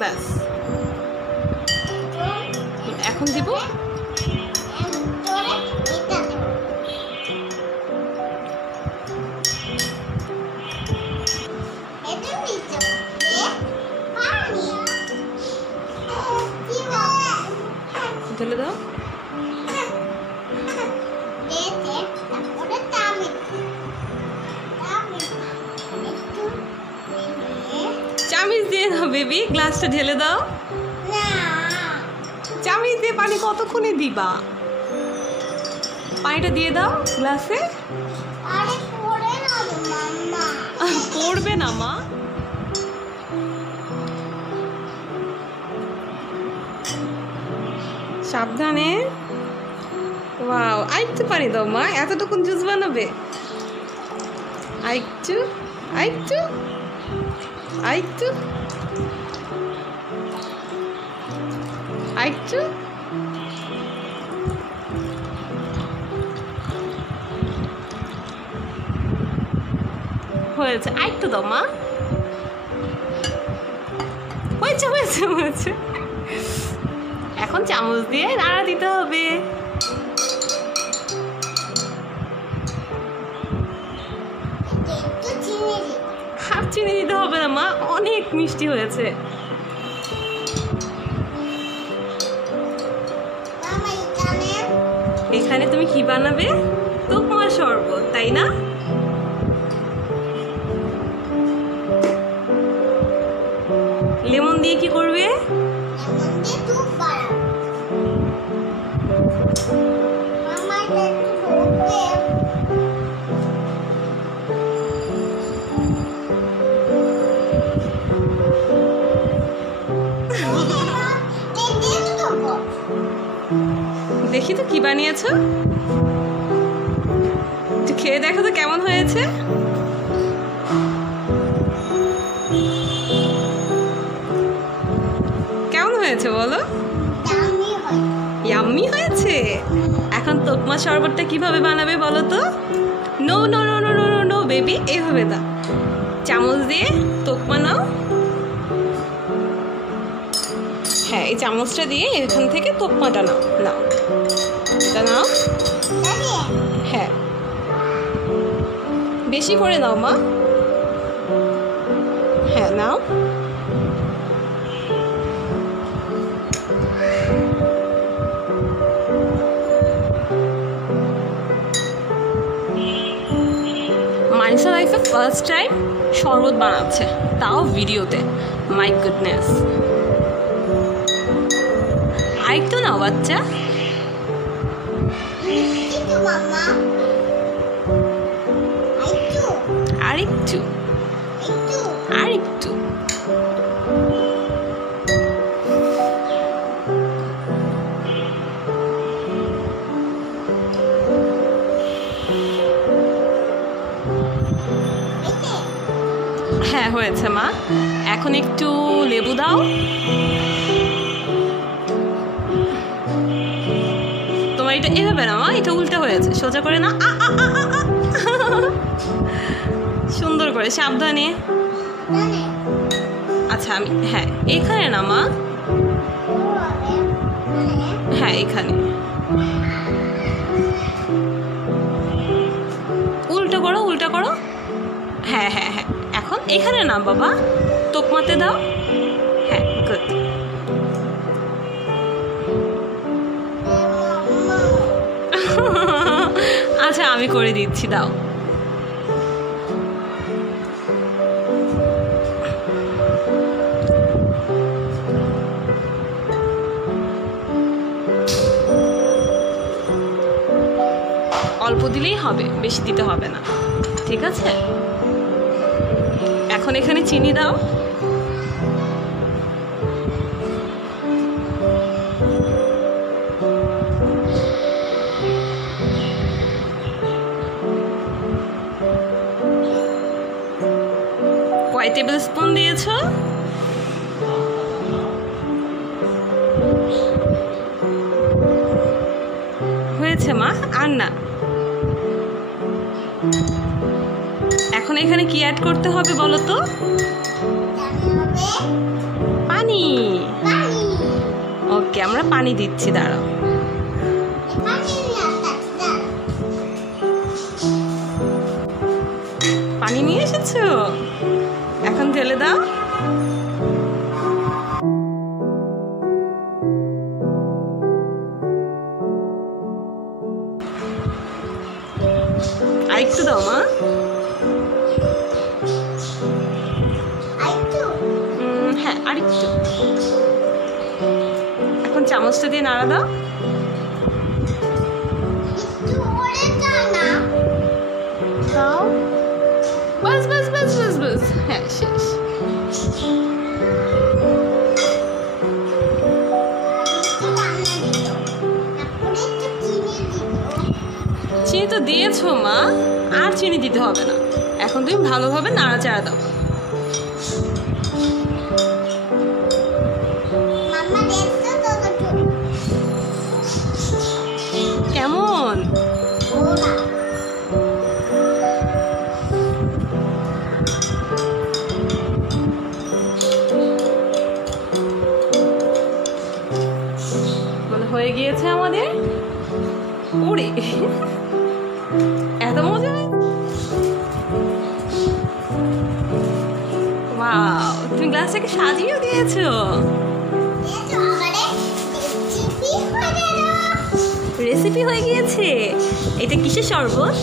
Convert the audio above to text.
ব্যাস এখন দিব। ঢেলে দাও। চামিচ দিয়ে দাও বেবি, গ্লাসটা ঢেলে দাও। চামিচ দিয়ে পানি কতক্ষণে দিবা? পানিটা দিয়ে দাও গ্লাসে। পড়বে না মা। সাবধানে। ওয়াও, আরেকটু পানি দাও মা, এতটুকুন জুস বানাবে। আরেকটু আরেকটু আরেকটু আরেকটু। হয়েছে, আরেকটু দাও মা। হয়েছে হয়েছে হয়েছে। এখন চামচ দিয়ে নাড়া দিতে হবে। হাফ চিনি দিতে হবে না মা, অনেক মিষ্টি হয়েছে। এখানে তুমি কি বানাবে? তোকমা শরবত, তাই না? লেমন দিয়ে কি করবে? দেখি তো কি বানিয়েছো, একটু খেয়ে দেখো তো কেমন হয়েছে। কেমন হয়েছে বলো? ইয়াম্মি হয়েছে। এখন তোকমা শরবতটা কিভাবে বানাবে বলো তো? No no no no no no baby, এইভাবে দাও। চামচ দিয়ে তোকমা নাও। হ্যাঁ, এই চামচটা দিয়ে এখান থেকে তোকমাটা নাও। নাও, এটা নাও। হ্যাঁ, বেশি করে নাও মা। হ্যাঁ নাও। মানিসা লাইফে ফার্স্ট টাইম শরবত বানাচ্ছে, তাও ভিডিওতে। My goodness. আরেকটু নাও বাচ্চা। আরেকটু আরেকটু। হ্যাঁ হয়েছে মা, এখন একটু লেবু দাও। তোমার এটা এভাবে না মা, এটা উল্টা হয়েছে, সোজা করে না। সুন্দর করে, সাবধানে। আচ্ছা আমি, হ্যাঁ এখানে না মা, হ্যাঁ এখানে। উল্টো করো উল্টো করো। হ্যাঁ হ্যাঁ হ্যাঁ, এখন এখানে না বাবা, তোকমাতে দাও। হ্যাঁ গুড। আচ্ছা আমি করে দিচ্ছি, দাও। অল্প দিলেই হবে, বেশি দিতে হবে না, ঠিক আছে? এখন এখানে চিনি দাও। কয় টেবিল স্পুন দিয়েছো? হয়েছে মা, আর না। এখন এখানে কি অ্যাড করতে হবে বলো তো? পানি। ওকে, আমরা পানি দিচ্ছি, দাঁড়াও। পানি নিয়ে এসেছো, এখন ঢেলে দাও। আরেকটু দাও মা। হ্যাঁ, আরেকটু। এখন চামচটা দিয়ে নাড়া দাও। দাও, বাস বাস বাস বাস বাস, হ্যাঁ শেষ। চিনি তো দিয়েছো মা, আর চিনি দিতে হবে না। এখন তুমি ভালোভাবে নাড়াচাড়া দাও। কেমন? মানে হয়ে গিয়েছে আমাদের। ওরে, এত মজা হয়। ওয়াও, তুমি গ্লাসটাকে সাজিয়েও দিয়েছো। রেসিপি হয়ে গিয়েছে। এটা কিসের শরবত?